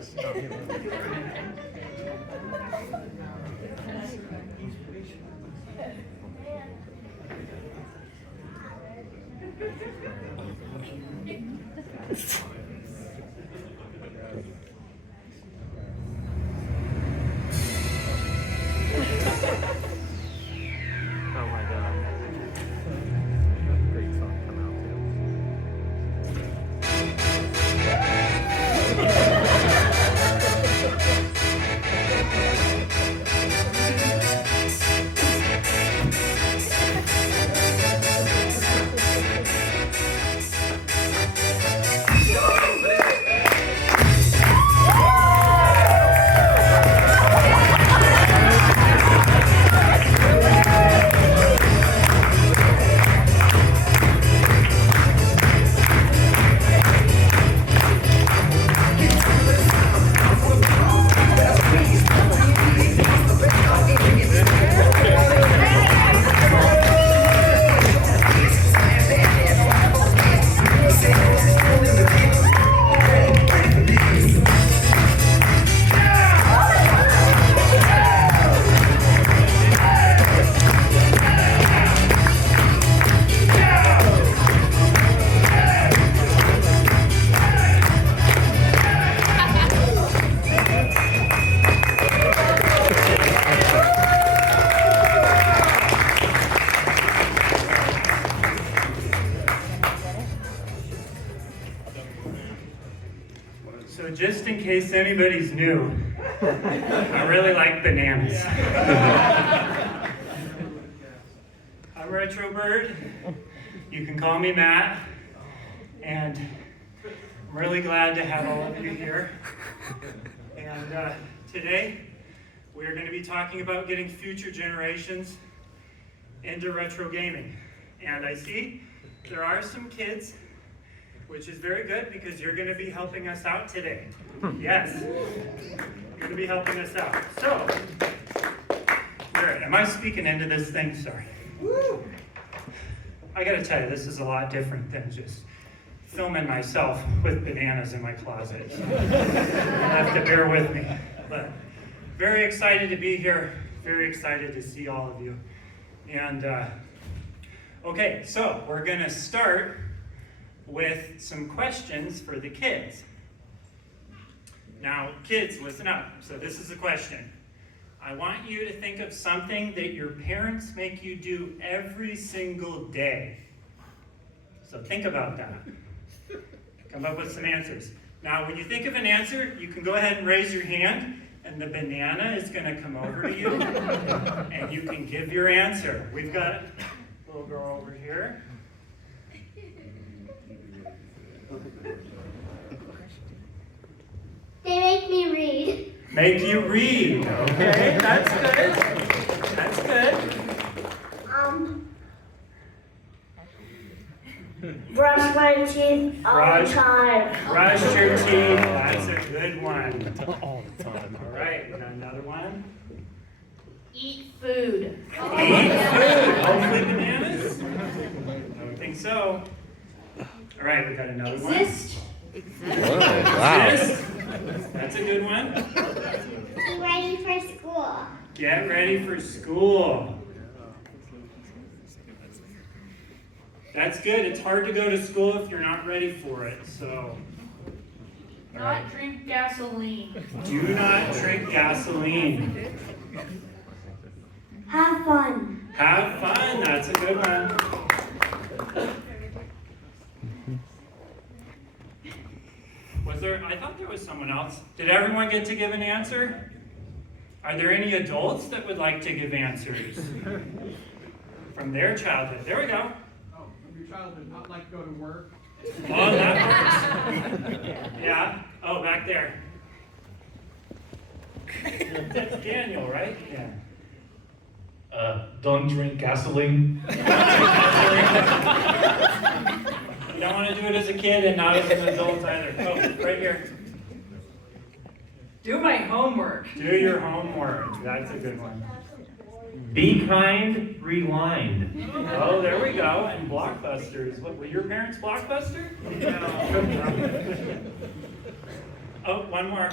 Oh my god. Great song come out too. So just in case anybody's new, I really like bananas. I'm Retro Bird. You can call me Matt. And I'm really glad to have all of you here. And today, we're going to be talking about getting future generations into retro gaming. And I see there are some kids, which is very good because you're going to be helping us out today. Yes, you're going to be helping us out. So, all right, am I speaking into this thing? Sorry. I got to tell you, this is a lot different than just filming myself with bananas in my closet. You'll have to bear with me. But very excited to be here. Very excited to see all of you. And okay, so we're going to start with some questions for the kids. Now, kids, listen up. So this is a question. I want you to think of something that your parents make you do every single day. So think about that. Come up with some answers. Now, when you think of an answer, you can go ahead and raise your hand, and the banana is going to come over to you, and you can give your answer. We've got a little girl over here. They make me read. Make you read. Okay, that's good. That's good. Brush my teeth all the time. Brush your teeth. That's a good one. All the time. All right, we got another one. Eat food. Eat food. Hopefully bananas? I don't think so. All right, we got another one. Exist. Whoa, wow. Exist. That's a good one. Be ready for school. Get ready for school. That's good. It's hard to go to school if you're not ready for it. So, all right. Not drink gasoline. Do not drink gasoline. Have fun. Have fun. That's a good one. Was there? I thought there was someone else. Did everyone get to give an answer? Are there any adults that would like to give answers from their childhood? There we go. Oh, from your childhood, not like go to work. Oh, that works. Yeah. Oh, back there. That's Daniel, right? Yeah. Don't drink gasoline. You don't want to do it as a kid and not as an adult either. Oh, right here. Do my homework. Do your homework. That's a good one. Be kind, rewind. Oh, there we go. And Blockbusters. What, were your parents Blockbuster? No. Oh, one more.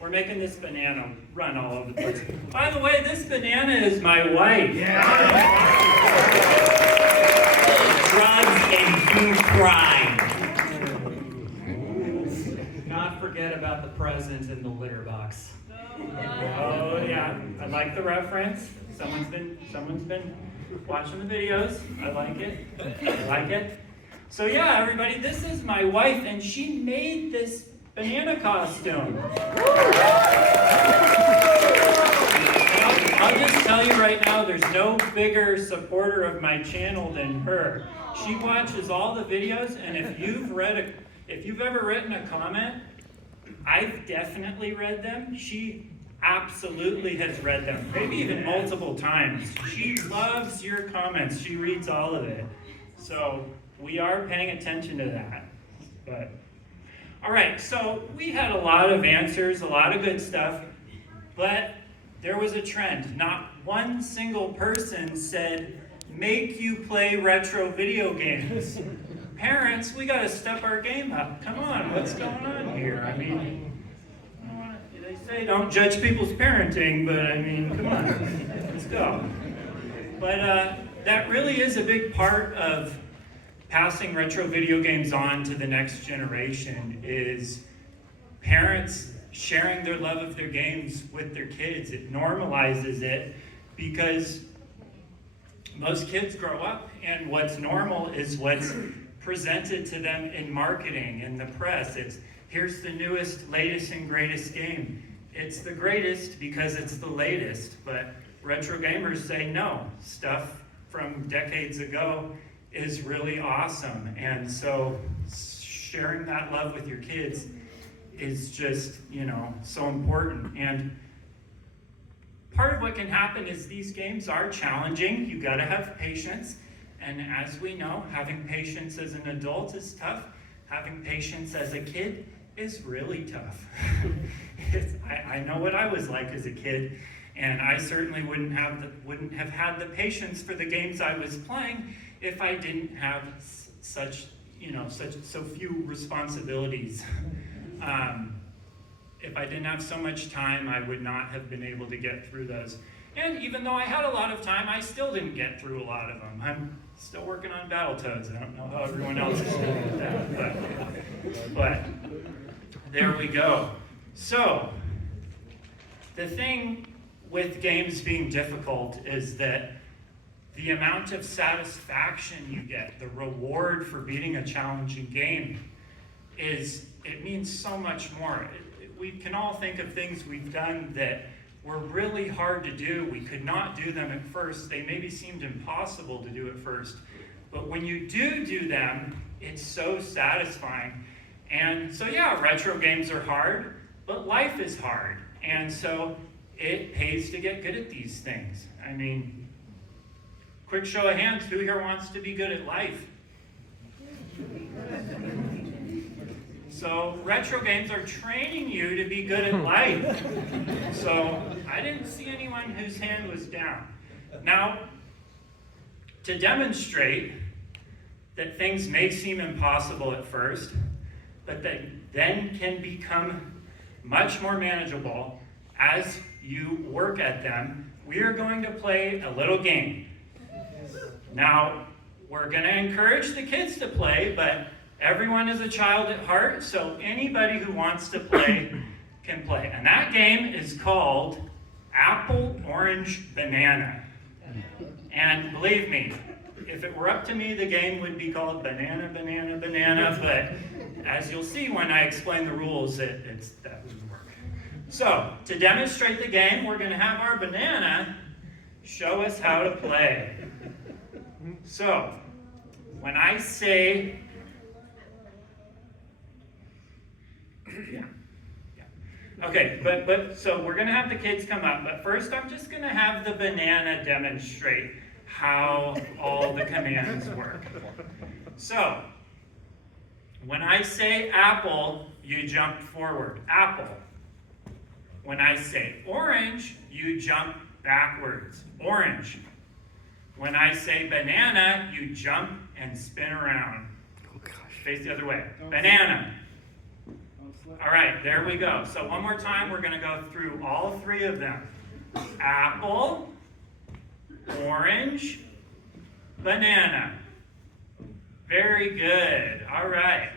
we're making this banana run all over the place. By the way, this banana is my wife. Drugs and true crime. Not forget about the present in the litter box. Oh yeah, I like the reference. Someone's been watching the videos. I like it. I like it. So yeah, everybody, this is my wife, and she made this banana costume. I'll just tell you right now, there's no bigger supporter of my channel than her. She watches all the videos, and if you've ever written a comment, I've definitely read them. She absolutely has read them, maybe even multiple times. She loves your comments. She reads all of it. So we are paying attention to that. But all right, so we had a lot of answers, a lot of good stuff, but there was a trend. Not one single person said, make you play retro video games. Parents, we got to step our game up. Come on, what's going on here? I mean, they say don't judge people's parenting, but I mean, come on, let's go. But that really is a big part of passing retro video games on to the next generation, is parents sharing their love of their games with their kids. It normalizes it because most kids grow up and what's normal is what's presented to them in marketing, in the press. It's here's the newest, latest, and greatest game. It's the greatest because it's the latest, but retro gamers say no. Stuff from decades ago is really awesome, and so sharing that love with your kids is just, so important. And part of what can happen is these games are challenging. You got to have patience. And as we know, having patience as an adult is tough. Having patience as a kid is really tough. I know what I was like as a kid, and I certainly wouldn't have had the patience for the games I was playing if I didn't have so few responsibilities. If I didn't have so much time, I would not have been able to get through those. And even though I had a lot of time, I still didn't get through a lot of them. I'm still working on Battletoads. I don't know how everyone else is doing with that, but there we go. So, the thing with games being difficult is that the amount of satisfaction you get, the reward for beating a challenging game, it means so much more. We can all think of things we've done that were really hard to do. We could not do them at first. They maybe seemed impossible to do at first. But when you do them, it's so satisfying. And so yeah, retro games are hard, but life is hard. And so it pays to get good at these things. I mean, quick show of hands, who here wants to be good at life? So retro games are training you to be good at life. So I didn't see anyone whose hand was down. Now, to demonstrate that things may seem impossible at first, but that then can become much more manageable as you work at them, we are going to play a little game. Now, we're going to encourage the kids to play, but everyone is a child at heart, so anybody who wants to play can play. And that game is called Apple, Orange, Banana. And believe me, if it were up to me, the game would be called Banana, Banana, Banana, but as you'll see when I explain the rules, that wouldn't work. So, to demonstrate the game, we're going to have our banana show us how to play. So, when I say okay, but so we're going to have the kids come up, but first I'm just going to have the banana demonstrate how all the commands work. So, when I say apple, you jump forward, apple. When I say orange, you jump backwards, orange. When I say banana, you jump and spin around. Face the other way, banana. All right, there we go. So one more time, we're gonna go through all three of them. Apple, orange, banana. Very good. All right.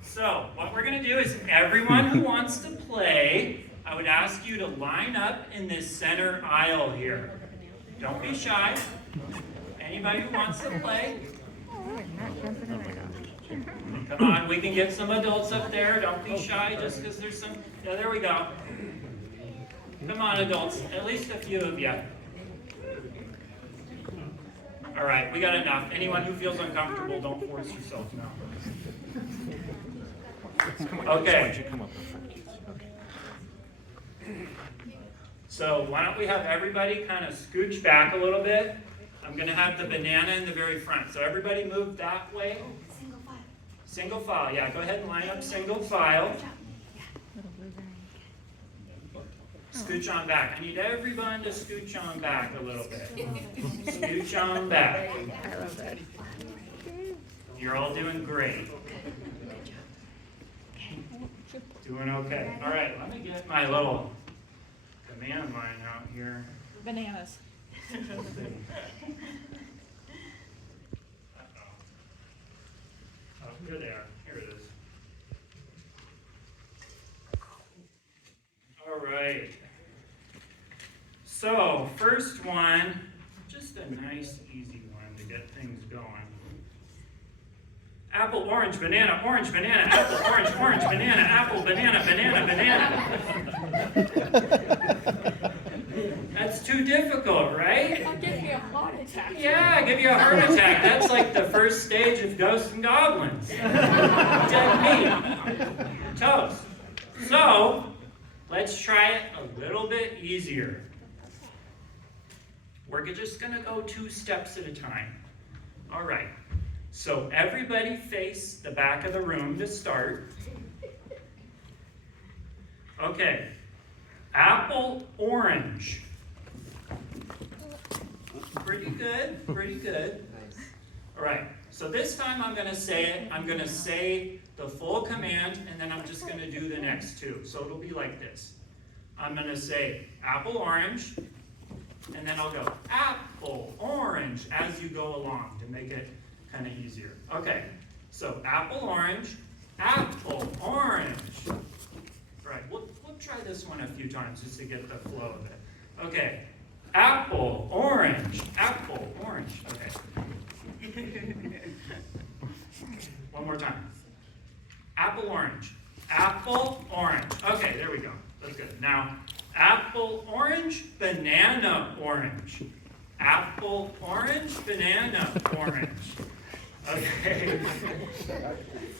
So what we're going to do is everyone who wants to play, I would ask you to line up in this center aisle here. Don't be shy. Anybody who wants to play? Come on, we can get some adults up there. Don't be shy just because there's some. Yeah, there we go. Come on, adults. At least a few of you. All right, we got enough. Anyone who feels uncomfortable, don't force yourself now. Okay. So why don't we have everybody kind of scooch back a little bit. I'm going to have the banana in the very front. So everybody move that way. Single file. Single file. Yeah, go ahead and line up single file. Scooch on back. I need everyone to scooch on back a little bit. Scooch on back. I love that. You're all doing great. Doing okay. All right, let me get my little command line out here. Bananas. Uh-oh. Oh, here they are. Here it is. All right. So, first one, just a nice, easy one to get things going. Apple, orange, banana, apple, orange, banana, apple, banana, banana. That's too difficult, right? I'll give you a heart attack. Yeah, give you a heart attack. That's like the first stage of Ghosts and Goblins. Dead meat. Toast. So, let's try it a little bit easier. We're just going to go 2 steps at a time. All right. So everybody face the back of the room to start. Okay. Apple, orange. Pretty good, pretty good. All right. So this time I'm going to say it. I'm going to say the full command, and then I'm just going to do the next 2. So it'll be like this. I'm going to say apple, orange. And then I'll go apple, orange as you go along to make it kind of easier. Okay, so apple, orange, apple, orange. All right, we'll try this one a few times just to get the flow of it. Okay, apple, orange, apple, orange. Okay. One more time. Apple, orange, apple, orange. Okay, there we go. That's good. Now, apple, orange, banana, orange. Apple, orange, banana, orange. Okay.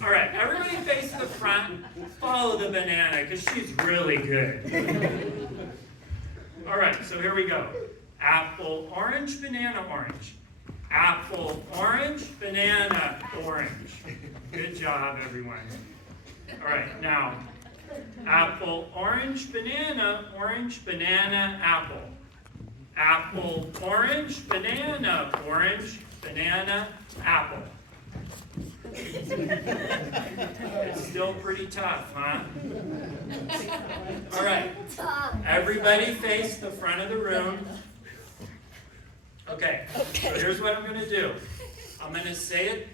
All right, everybody face the front. Follow the banana because she's really good. All right, so here we go. Apple, orange, banana, orange. Apple, orange, banana, orange. Good job, everyone. All right, now. Apple, orange, banana, apple. Apple, orange, banana, apple. It's still pretty tough, huh? All right. Everybody face the front of the room. Okay. So here's what I'm going to do. I'm going to say it.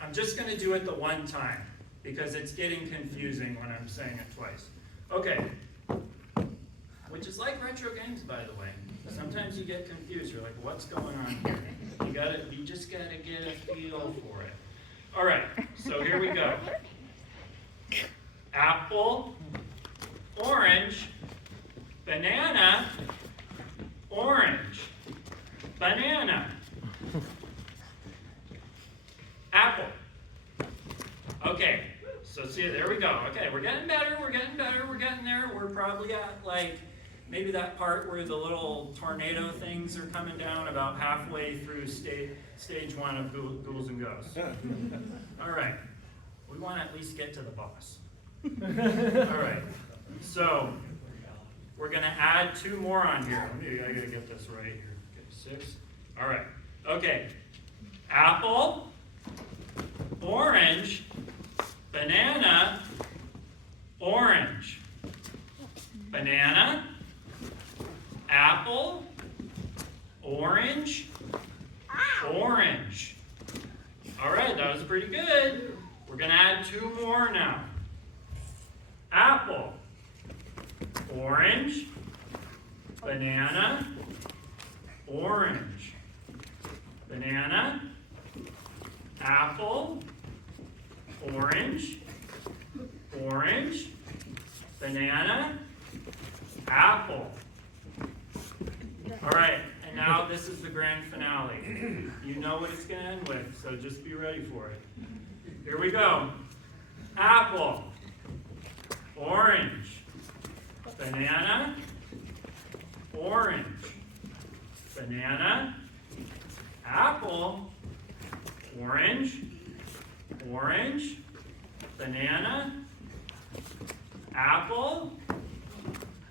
I'm just going to do it the one time, because it's getting confusing when I'm saying it twice. Okay. Which is like retro games, by the way. Sometimes you get confused. You're like, what's going on here? You just gotta get a feel for it. All right, so here we go. Apple, orange, banana, orange, banana, apple. Okay, so see, there we go. Okay, we're getting better, we're getting there. We're probably at like maybe that part where the little tornado things are coming down about halfway through stage 1 of Ghouls and Ghosts. All right, we want to at least get to the boss. All right, so we're going to add 2 more on here. I got to get this right here. Okay, 6. All right, okay. Apple, orange, banana, orange, banana, apple, orange, orange. All right, that was pretty good. We're going to add 2 more now. Apple, orange, banana, orange, banana, apple, orange, orange, banana, apple. All right, and now this is the grand finale. You know what it's going to end with, so just be ready for it. Here we go. Apple, orange, banana, orange, banana, apple, orange, orange, banana, apple,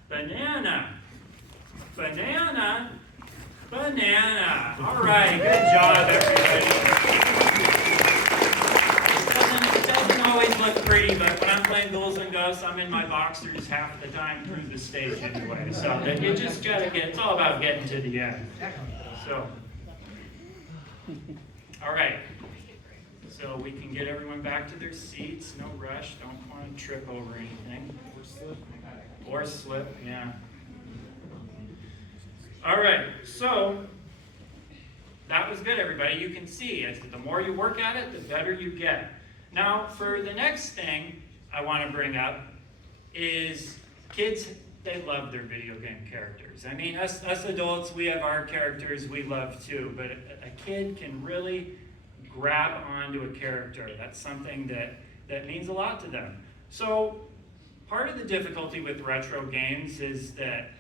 banana, banana, banana. All right, good job, everybody. It doesn't always look pretty, but when I'm playing Ghouls and Ghosts, I'm in my boxers half the time through the stage anyway. So you just gotta get, it's all about getting to the end. So, all right. So we can get everyone back to their seats. No rush. Don't want to trip over anything. Or slip, yeah. All right, so that was good, everybody. You can see, the more you work at it, the better you get. Now, for the next thing I want to bring up is kids, they love their video game characters. I mean, us adults, we have our characters we love too, but a kid can really grab onto a character. That's something that means a lot to them. So part of the difficulty with retro games is that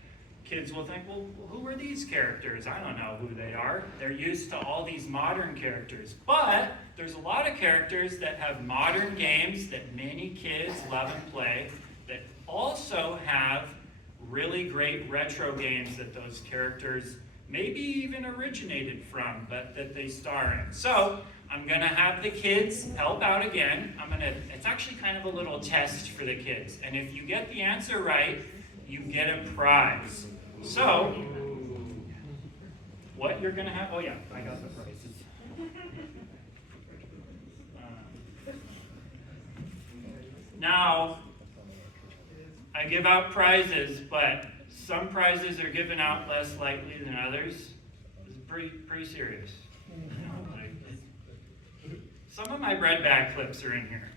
kids will think, well, who are these characters? I don't know who they are. They're used to all these modern characters. But there's a lot of characters that have modern games that many kids love and play that also have really great retro games that those characters maybe even originated from, but that they star in. So I'm going to have the kids help out again. It's actually kind of a little test for the kids. And if you get the answer right, you get a prize. So, what you're going to have, oh yeah, I got the prizes. Now, I give out prizes, but some prizes are given out less likely than others. It's pretty serious. Some of my bread bag clips are in here.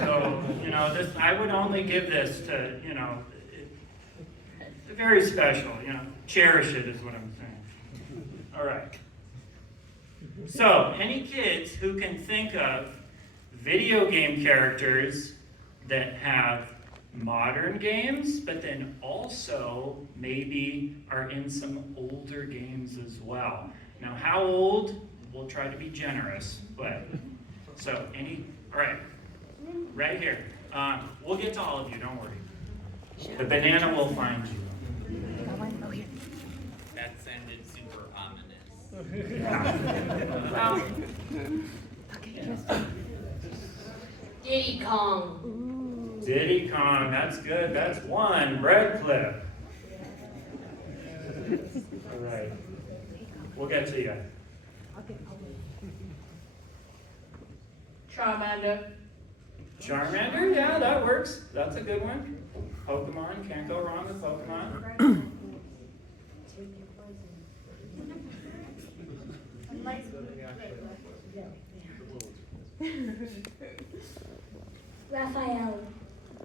So, this, I would only give this to, it's very special, cherish it is what I'm saying. All right. So, any kids who can think of video game characters that have modern games, but then also maybe are in some older games as well. Now, how old? We'll try to be generous, but, so, all right, right here. We'll get to all of you, don't worry. The banana will find you. That sounded super ominous. Well, Diddy Kong. Diddy Kong, that's good. That's one. Bread clip. All right. We'll get to you. Charmander. Charmander, yeah, that works. That's a good one. Pokemon, can't go wrong with Pokemon.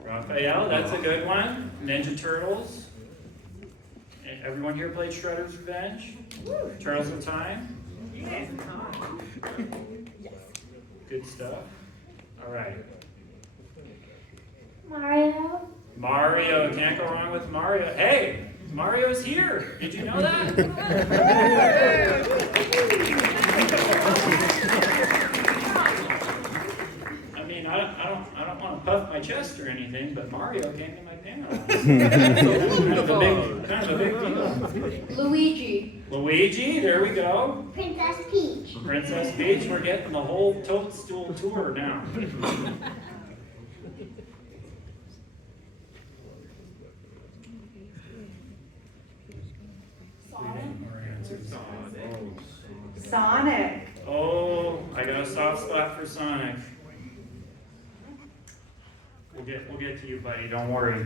Raphael, that's a good one. Ninja Turtles. Everyone here played Shredder's Revenge? Turtles in Time? Good stuff. All right. Mario. Mario, can't go wrong with Mario. Hey, Mario's here. Did you know that? I mean, I don't want to puff my chest or anything, but Mario came to my panel. kind of a big deal. Luigi. Luigi, there we go. Princess Peach. Princess Peach, we're getting the whole Toadstool tour now. Sonic. Oh, I got a soft spot for Sonic. We'll get to you, buddy. Don't worry.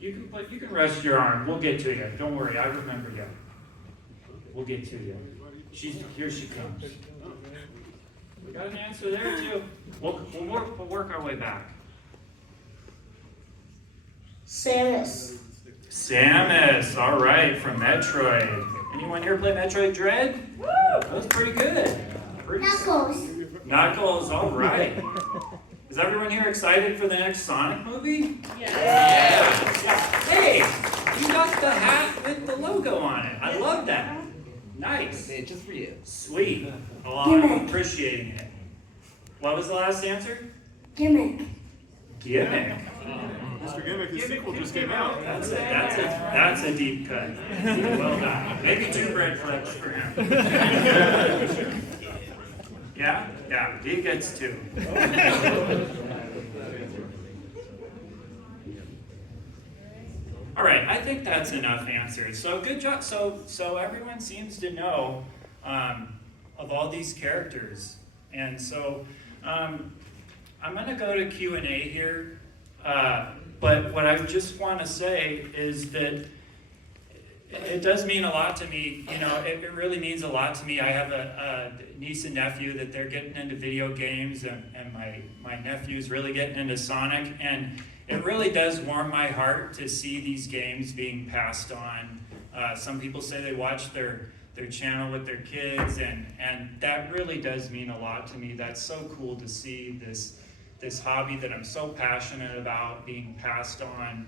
You can rest your arm. We'll get to you. Don't worry. I remember you. We'll get to you. Here she comes. We got an answer there too. We'll work our way back. Samus. Samus, all right, from Metroid. Anyone here play Metroid Dread? Woo! That was pretty good. Knuckles. Knuckles, all right. Is everyone here excited for the next Sonic movie? Yes. Yeah. Hey, you got the hat with the logo on it. I love that. Nice. Just for you. Sweet. Well, I'm appreciating it. What was the last answer? Gimmick. Gimmick. Mr. Gimmick, his sequel just came out. That's a deep cut. Well done. Maybe 2 bread flips for him. Yeah? Yeah, he gets 2. All right, I think that's enough answers. So good job. So everyone seems to know of all these characters. And so I'm going to go to Q&A here. But what I just want to say is that it does mean a lot to me. You know, it really means a lot to me. I have a niece and nephew that they're getting into video games, and my nephew's really getting into Sonic. And it really does warm my heart to see these games being passed on. Some people say they watch their channel with their kids, and that really does mean a lot to me. That's so cool to see this hobby that I'm so passionate about being passed on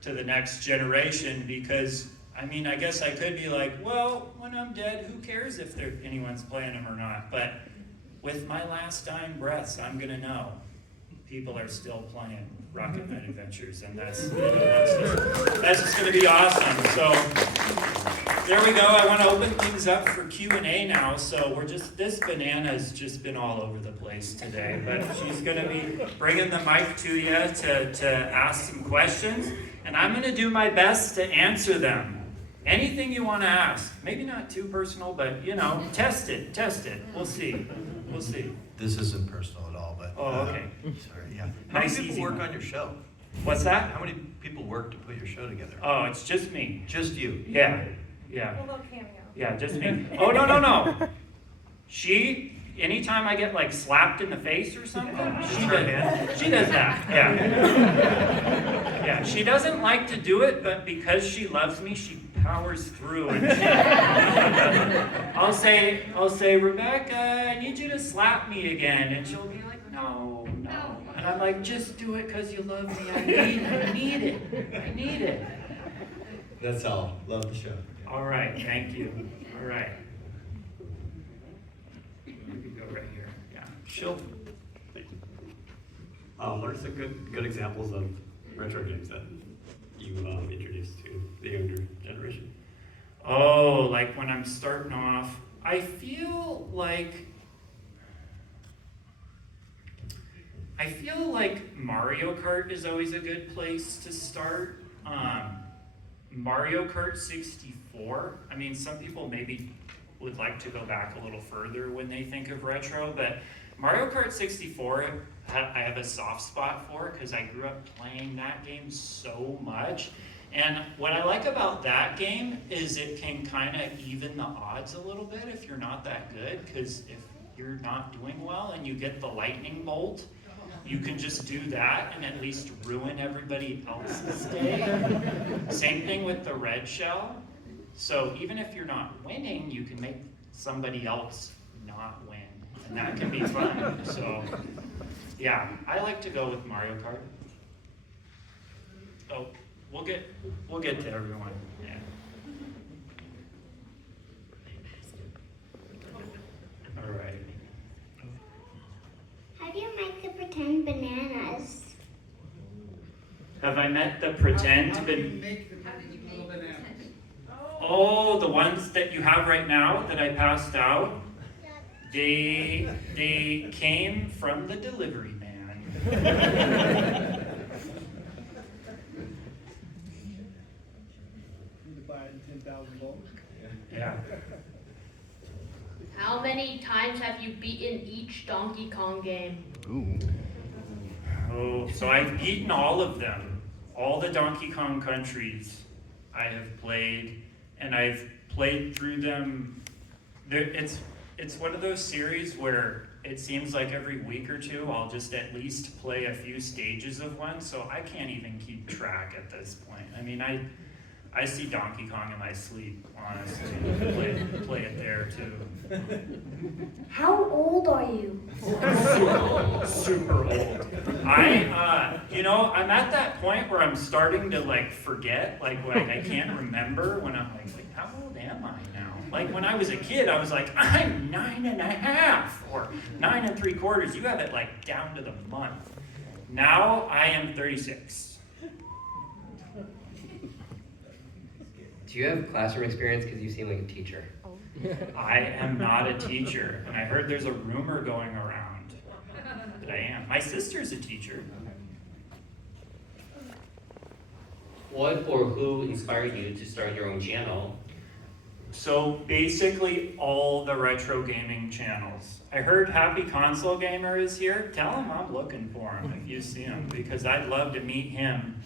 to the next generation, because I mean, I guess I could be like, well, when I'm dead, who cares if anyone's playing them or not? But with my last dying breaths, I'm gonna know people are still playing Rocket Knight Adventures, and that's just gonna be awesome. So there we go. I want to open things up for Q&A now. So this banana's just been all over the place today, but she's gonna be bringing the mic to you to ask some questions, and I'm gonna do my best to answer them. Anything you want to ask, maybe not too personal, but you know, test it. We'll see. This isn't personal at all, but. Oh, okay. Sorry, yeah. How Nice, many people easy work one. on your show? What's that? How many people work to put your show together? Oh, it's just me. Just you? Yeah. Yeah, just me. Oh, no. Anytime I get like slapped in the face or something, she does that. Yeah. Yeah, she doesn't like to do it, but because she loves me, she powers through. And I'll say, Rebecca, I need you to slap me again. And she'll be like, no. And I'm like, just do it because you love me. I need it. That's all. Love the show. All right, thank you. All right. You can go right here. Yeah. She'll. What are some good examples of retro games that you introduced to the younger generation? Oh, like when I'm starting off, I feel like Mario Kart is always a good place to start. Mario Kart 64. I mean, some people maybe would like to go back a little further when they think of retro, but Mario Kart 64 I have a soft spot for because I grew up playing that game so much. And what I like about that game is it can kind of even the odds a little bit if you're not that good, because if you're not doing well and you get the lightning bolt, you can just do that and at least ruin everybody else's day. Same thing with the red shell. So even if you're not winning, you can make somebody else not win, and that can be fun. So yeah, I like to go with Mario Kart. Oh, we'll get to everyone. Yeah. All right. How do you make the pretend bananas? Have I met the pretend? Oh, the ones that you have right now that I passed out. They came from the delivery man. Yeah. How many times have you beaten each Donkey Kong game? Oh, so I've beaten all of them. All the Donkey Kong countries I have played, and I've played through them. It's one of those series where it seems like every week or two I'll just at least play a few stages of one, so I can't even keep track at this point. I mean, I see Donkey Kong in my sleep, honestly. Play it there too. How old are you? Super old. I'm at that point where I'm starting to like forget, like I can't remember when I'm like, how old am I now? Like when I was a kid, I was like, I'm 9.5 or 9 3/4. You have it like down to the month. Now I am 36. Do you have classroom experience? Because you seem like a teacher. I am not a teacher, and I heard there's a rumor going around that I am. My sister's a teacher. What or who inspired you to start your own channel? So basically all the retro gaming channels. I heard Happy Console Gamer is here. Tell him I'm looking for him if you see him, because I'd love to meet him.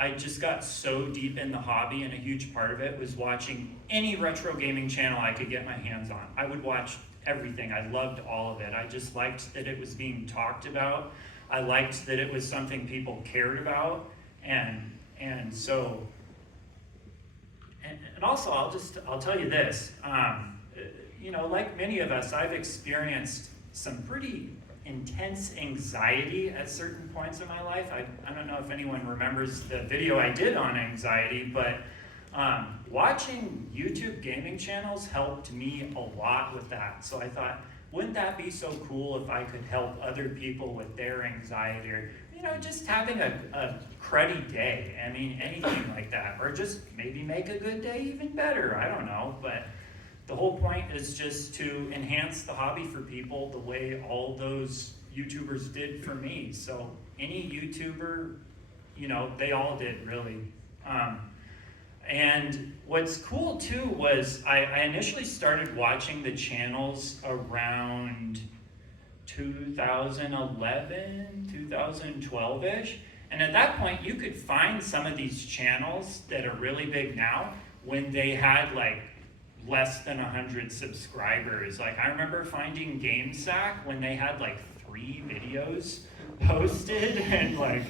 I just got so deep in the hobby, and a huge part of it was watching any retro gaming channel I could get my hands on. I would watch everything. I loved all of it. I just liked that it was being talked about. I liked that it was something people cared about, and also I'll tell you this. Like many of us, I've experienced some pretty intense anxiety at certain points in my life. I don't know if anyone remembers the video I did on anxiety, but watching YouTube gaming channels helped me a lot with that. So I thought, wouldn't that be so cool if I could help other people with their anxiety, or just having a cruddy day. I mean, anything like that, or just maybe make a good day even better. I don't know, but the whole point is just to enhance the hobby for people the way all those YouTubers did for me. So any YouTuber, they all did really. And what's cool too was I initially started watching the channels around 2011, 2012-ish. And at that point, you could find some of these channels that are really big now when they had like less than 100 subscribers. Like I remember finding GameSack when they had like 3 videos posted and like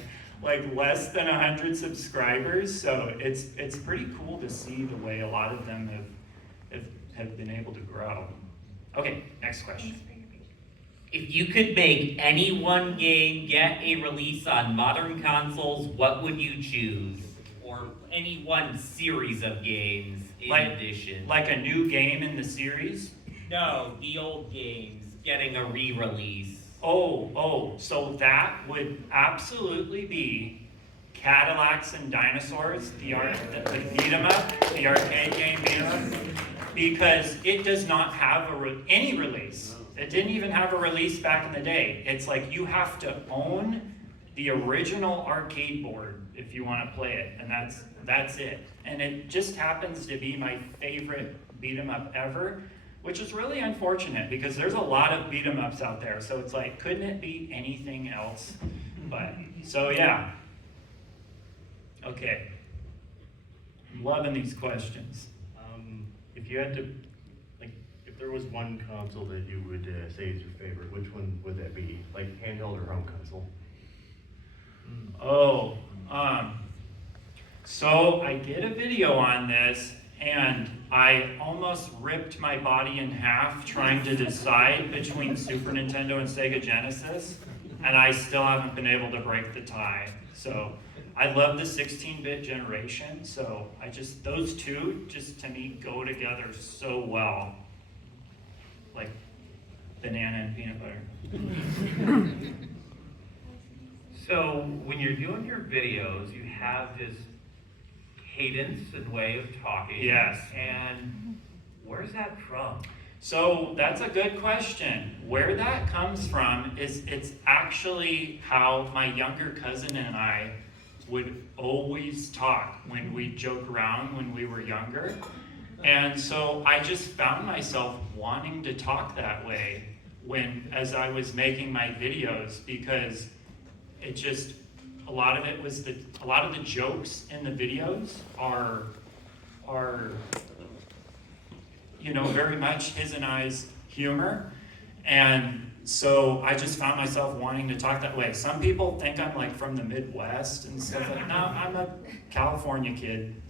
less than 100 subscribers. So it's pretty cool to see the way a lot of them have been able to grow. Okay, next question. If you could make any one game get a release on modern consoles, what would you choose? Or any one series of games in addition? Like a new game in the series? No, the old games getting a re-release. So that would absolutely be Cadillacs and Dinosaurs, the beat 'em up, the arcade game beat 'em up, because it does not have any release. It didn't even have a release back in the day. It's like you have to own the original arcade board if you want to play it, and that's it. And it just happens to be my favorite beat 'em up ever, which is really unfortunate because there's a lot of beat 'em ups out there. So it's like, couldn't it be anything else? But so yeah. Okay. I'm loving these questions. If you had to, if there was one console that you would say is your favorite, which one would that be? Like handheld or home console? So I did a video on this, and I almost ripped my body in half trying to decide between Super Nintendo and Sega Genesis, and I still haven't been able to break the tie. So I love the 16-bit generation, so those two just to me go together so well. Like banana and peanut butter. So when you're doing your videos, you have this cadence and way of talking. Yes. And where's that from? So that's a good question. Where that comes from is it's actually how my younger cousin and I would always talk when we joke around when we were younger. And so I just found myself wanting to talk that way as I was making my videos, because it just, a lot of the jokes in the videos are, you know, very much his and I's humor. And so I just found myself wanting to talk that way. Some people think I'm like from the Midwest and stuff like that. No, I'm a California kid.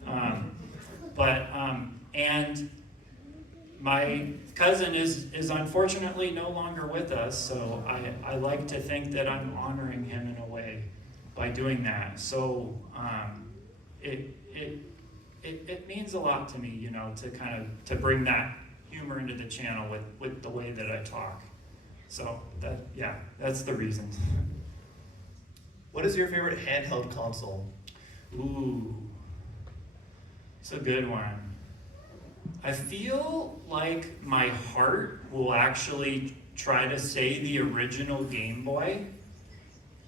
And my cousin is unfortunately no longer with us, so I like to think that I'm honoring him in a way by doing that. So it means a lot to me, you know, to bring that humor into the channel with the way that I talk. So that's the reason. What is your favorite handheld console? Ooh, it's a good one. I feel like my heart will actually try to say the original Game Boy,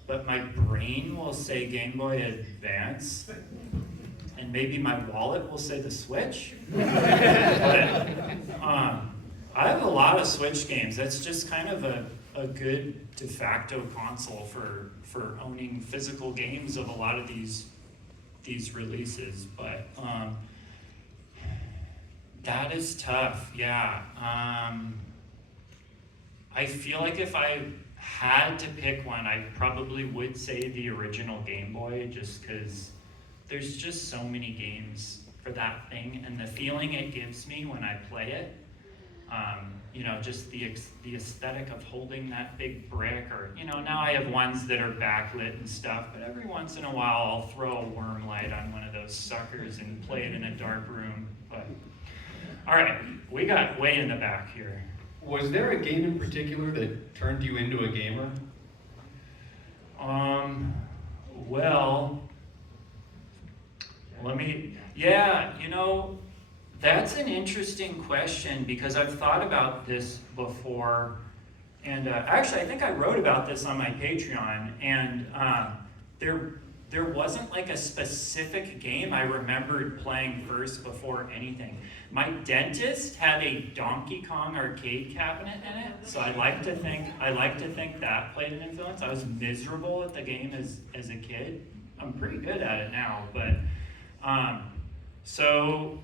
but my brain will say Game Boy Advance, and maybe my wallet will say the Switch. But I have a lot of Switch games. That's just kind of a good de facto console for owning physical games of a lot of these releases. But that is tough, yeah. I feel like if I had to pick one, I probably would say the original Game Boy, just because there's just so many games for that thing, and the feeling it gives me when I play it. You know, just the aesthetic of holding that big brick, or, you know, now I have ones that are backlit and stuff, but every once in a while I'll throw a worm light on one of those suckers and play it in a dark room. But all right, we got way in the back here. Was there a game in particular that turned you into a gamer? Well, you know, that's an interesting question, because I've thought about this before, and actually I think I wrote about this on my Patreon, and there wasn't like a specific game I remembered playing first before anything. My dentist had a Donkey Kong arcade cabinet in it, so I like to think that played an influence. I was miserable at the game as a kid. I'm pretty good at it now, but so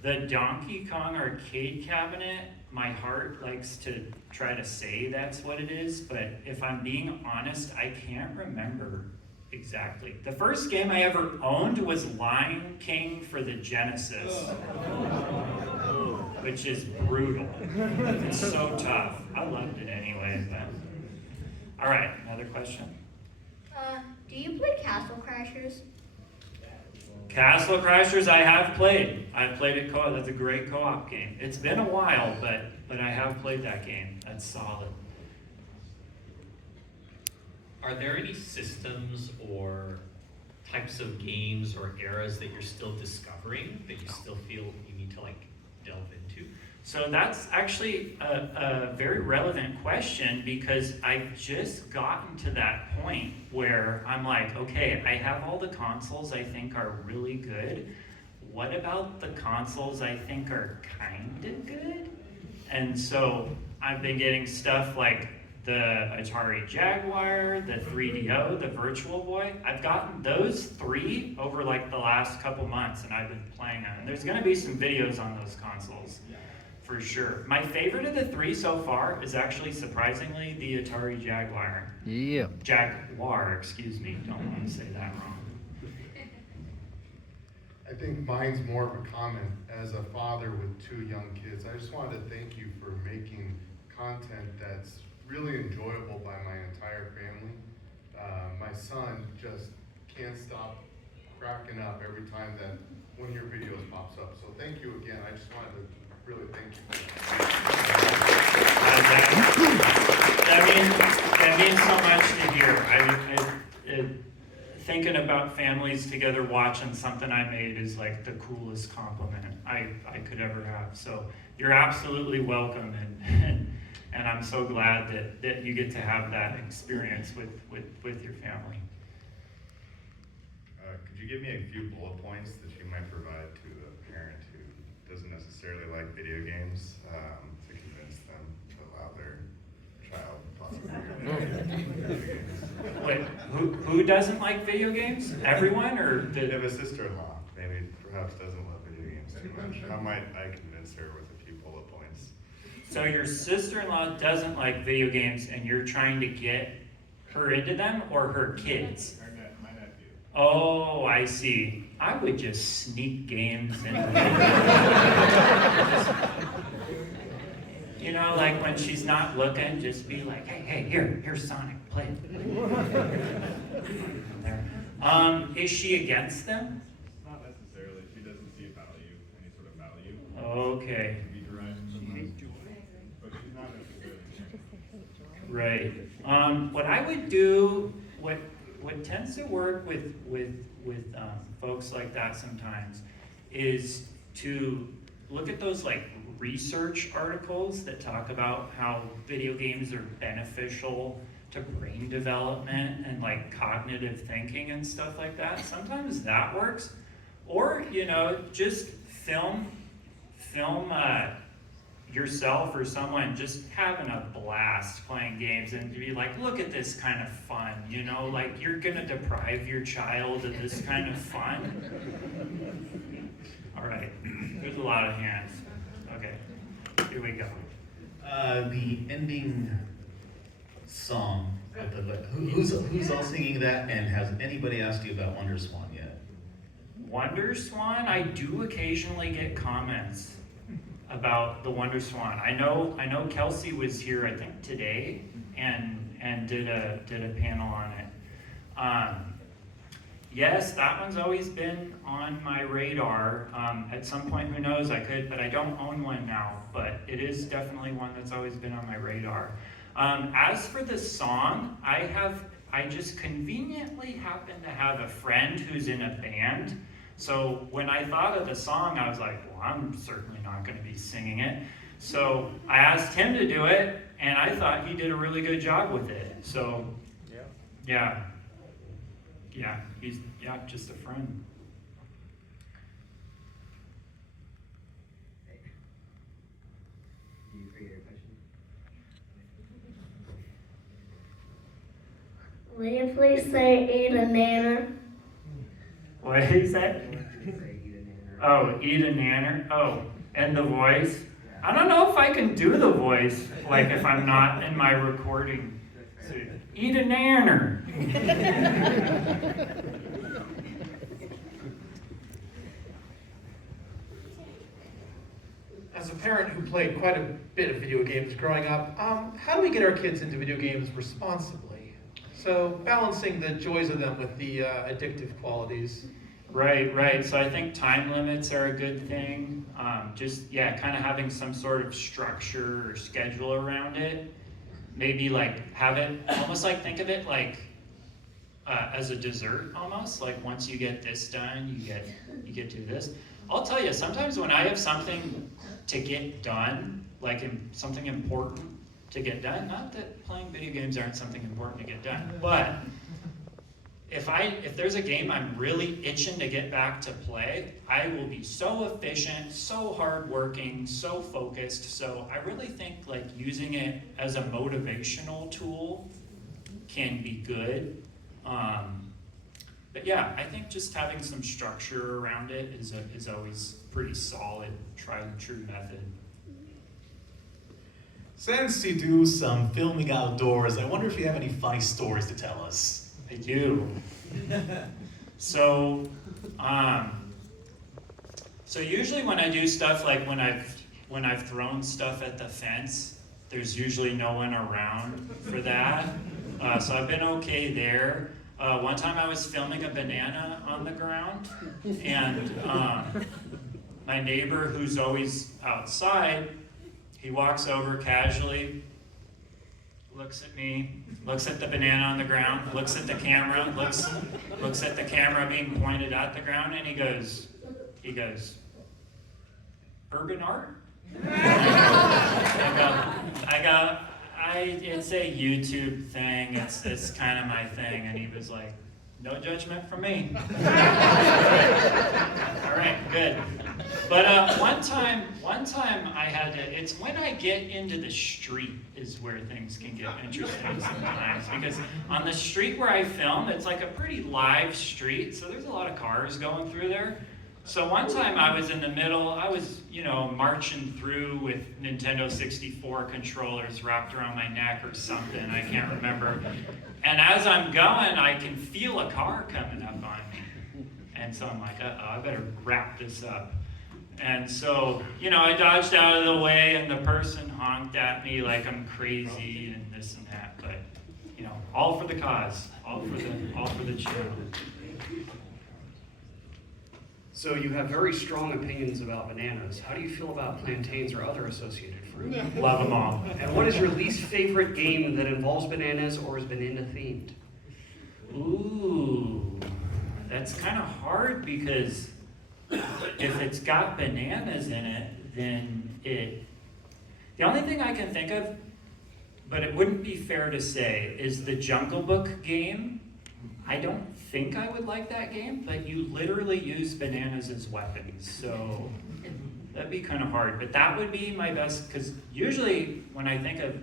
the Donkey Kong arcade cabinet, my heart likes to try to say that's what it is, but if I'm being honest, I can't remember exactly. The first game I ever owned was Lion King for the Genesis, which is brutal. It's so tough. I loved it anyway. But all right, another question. Do you play Castle Crashers? Castle Crashers I have played. I've played it co-op. That's a great co-op game. It's been a while, but I have played that game. That's solid. Are there any systems or types of games or eras that you're still discovering, that you still feel you need to like delve into? So that's actually a very relevant question, because I've just gotten to that point where I'm like, okay, I have all the consoles I think are really good. What about the consoles I think are kind of good? And so I've been getting stuff like the Atari Jaguar, the 3DO, the Virtual Boy. I've gotten those three over like the last couple months, and I've been playing them. And there's gonna be some videos on those consoles, for sure. My favorite of the three so far is actually, surprisingly, the Atari Jaguar. Yeah. Jaguar, excuse me, don't want to say that wrong. I think mine's more of a comment. As a father with two young kids, I just wanted to thank you for making content that's really enjoyable by my entire family. My son just can't stop cracking up every time that one of your videos pops up. So thank you again. I just wanted to really thank you for That means so much to hear. Thinking about families together watching something I made is like the coolest compliment I could ever have. So you're absolutely welcome, and I'm so glad that you get to have that experience with your family. could you give me a few bullet points that you might provide to a parent who doesn't necessarily like video games to convince them to allow their child possibly video games? Wait, who doesn't like video games? Everyone, or I have a sister-in-law, maybe perhaps doesn't love video games too much. How might I convince her with a few bullet points? So your sister-in-law doesn't like video games and you're trying to get her into them, or her kids? My nephew. Oh, I see. I would just sneak games into You know, like when she's not looking, just be like, hey, here's Sonic, play it. There. Is she against them? Not necessarily. She doesn't see any sort of value. Okay. To be derived from those joy, but she's not necessarily. Right. What I would do, what tends to work with folks like that sometimes, is to look at those like research articles that talk about how video games are beneficial to brain development and like cognitive thinking and stuff like that. Sometimes that works. Or, you know, just film yourself or someone just having a blast playing games and to be like, look at this kind of fun, you know, like you're gonna deprive your child of this kind of fun. All right, there's a lot of hands. Okay, here we go. The ending song, who's all singing that, and has anybody asked you about Wonder Swan yet? Wonder Swan, I do occasionally get comments about the Wonder Swan. I know Kelsey was here, I think today, and did a panel on it. Yes, that one's always been on my radar. At some point, who knows, I could, but I don't own one now, but it is definitely one that's always been on my radar. As for the song, I just conveniently happen to have a friend who's in a band. So when I thought of the song, I was like, well, I'm certainly not going to be singing it. So I asked him to do it, and I thought he did a really good job with it. So, yeah, he's just a friend. Do you forget your question? Will you please say eat a nanner? What did he say? Oh, eat a nanner. Oh, and the voice. I don't know if I can do the voice, like if I'm not in my recording. So, eat a nanner. As a parent who played quite a bit of video games growing up, how do we get our kids into video games responsibly? So balancing the joys of them with the addictive qualities. Right. So I think time limits are a good thing. Kind of having some sort of structure or schedule around it. Maybe like have it, almost like think of it like as a dessert almost. Like once you get this done, you get to this. I'll tell you, sometimes when I have something to get done, like something important to get done, not that playing video games aren't something important to get done, but if there's a game I'm really itching to get back to play, I will be so efficient, so hardworking, so focused. So I really think like using it as a motivational tool can be good. But yeah, I think just having some structure around it is always pretty solid, tried and true method. Since you do some filming outdoors, I wonder if you have any funny stories to tell us. I do. So usually when I do stuff like when I've thrown stuff at the fence, there's usually no one around for that. So I've been okay there. One time I was filming a banana on the ground, and my neighbor, who's always outside, he walks over casually, looks at me, looks at the banana on the ground, looks at the camera, looks at the camera being pointed at the ground, and he goes, urban art? It's a YouTube thing, it's kind of my thing, and he was like, No judgment from me. All right, good. But one time I had to, it's when I get into the street is where things can get interesting sometimes. Because on the street where I film, it's like a pretty live street, so there's a lot of cars going through there. So one time I was in the middle, I was, marching through with Nintendo 64 controllers wrapped around my neck or something, I can't remember. And as I'm going, I can feel a car coming up on me. And so I'm like, uh-oh, I better wrap this up. And so, I dodged out of the way and the person honked at me like I'm crazy and this and that. But, all for the cause, all for the channel. So you have very strong opinions about bananas. How do you feel about plantains or other associated fruit? Love them all. And what is your least favorite game that involves bananas or is banana themed? Ooh, that's kind of hard because if it's got bananas in it, then the only thing I can think of, but it wouldn't be fair to say, is the Jungle Book game. I don't think I would like that game, but you literally use bananas as weapons, so that'd be kind of hard. But that would be my best, because usually when I think of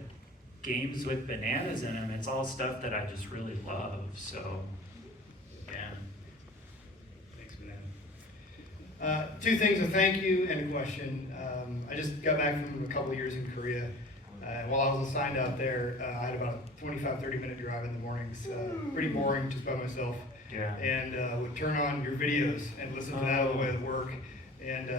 games with bananas in them, it's all stuff that I just really love, so yeah. Thanks, Banana. Two things, a thank you and a question. I just got back from a couple of years in Korea. While I was assigned out there, I had about a 25-30 minute drive in the mornings. Pretty boring, just by myself. Yeah. And would turn on your videos and listen to that on the way to work. And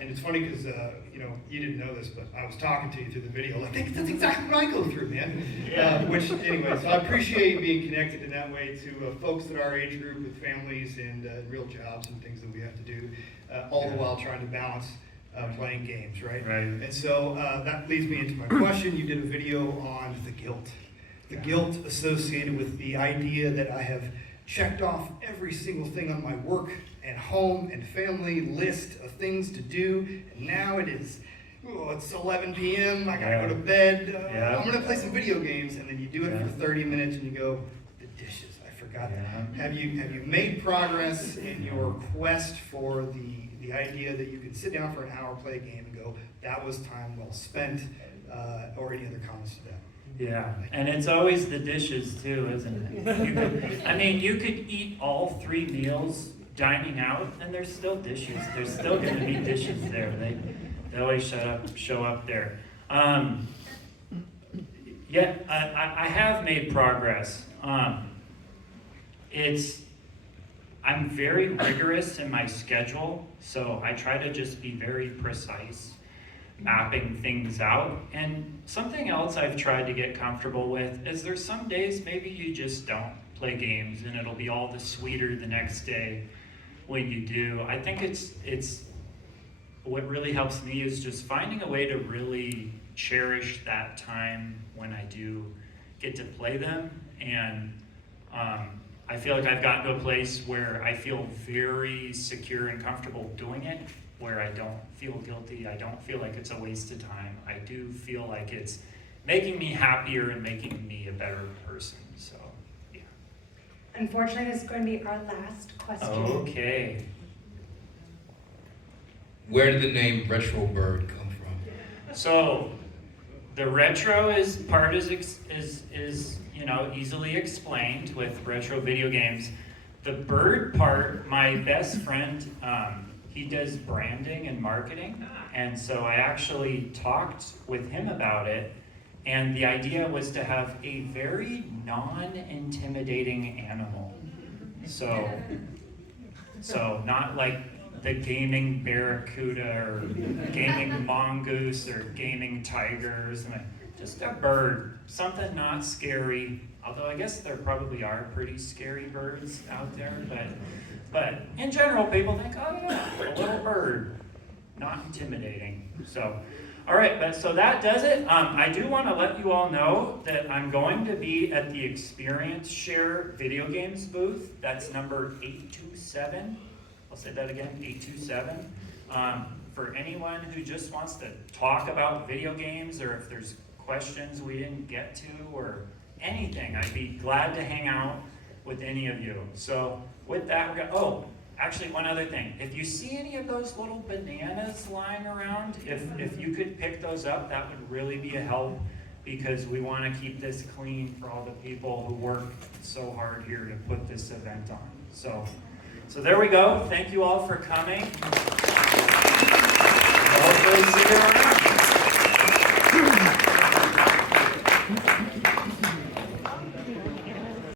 it's funny because you didn't know this, but I was talking to you through the video. Like that's exactly what I go through, man. Yeah. Which anyway, so I appreciate being connected in that way to folks in our age group with families and real jobs and things that we have to do, all the while trying to balance playing games, right? Right. And so that leads me into my question. You did a video on the guilt associated with the idea that I have checked off every single thing on my work and home and family list of things to do, and now it's 11 p.m. I gotta go to bed. I'm gonna play some video games, and then you do it for 30 minutes, and you go, the dishes, I forgot that. Have you made progress in your quest for the idea that you can sit down for an hour, play a game, and go, that was time well spent, or any other comments to that? Yeah, and it's always the dishes too, isn't it? You could eat all 3 meals dining out, and there's still dishes. There's still going to be dishes there. They always show up there. Yeah, I have made progress. I'm very rigorous in my schedule, so I try to just be very precise, mapping things out. And something else I've tried to get comfortable with is there's some days maybe you just don't play games and it'll be all the sweeter the next day when you do. I think it's what really helps me is just finding a way to really cherish that time when I do get to play them. And I feel like I've gotten to a place where I feel very secure and comfortable doing it, where I don't feel guilty. I don't feel like it's a waste of time. I do feel like it's making me happier and making me a better person. So, yeah. Unfortunately, this is going to be our last question. Okay. Where did the name Retro Bird come from? So, the retro is easily explained with retro video games. The bird part, my best friend, he does branding and marketing, and so I actually talked with him about it, and the idea was to have a very non-intimidating animal. So not like the gaming barracuda or gaming mongoose or gaming tigers, just a bird, something not scary, although I guess there probably are pretty scary birds out there, but in general, people think, oh yeah, a little bird, not intimidating. So, all right, so that does it. I do want to let you all know that I'm going to be at the Experience Share video games booth. That's number 827. I'll say that again, 827. For anyone who just wants to talk about video games, or if there's questions we didn't get to, or anything, I'd be glad to hang out. with any of you. So with that, we're gonna, oh, actually one other thing. If you see any of those little bananas lying around, if you could pick those up, that would really be a help, because we want to keep this clean for all the people who work so hard here to put this event on. So there we go. Thank you all for coming.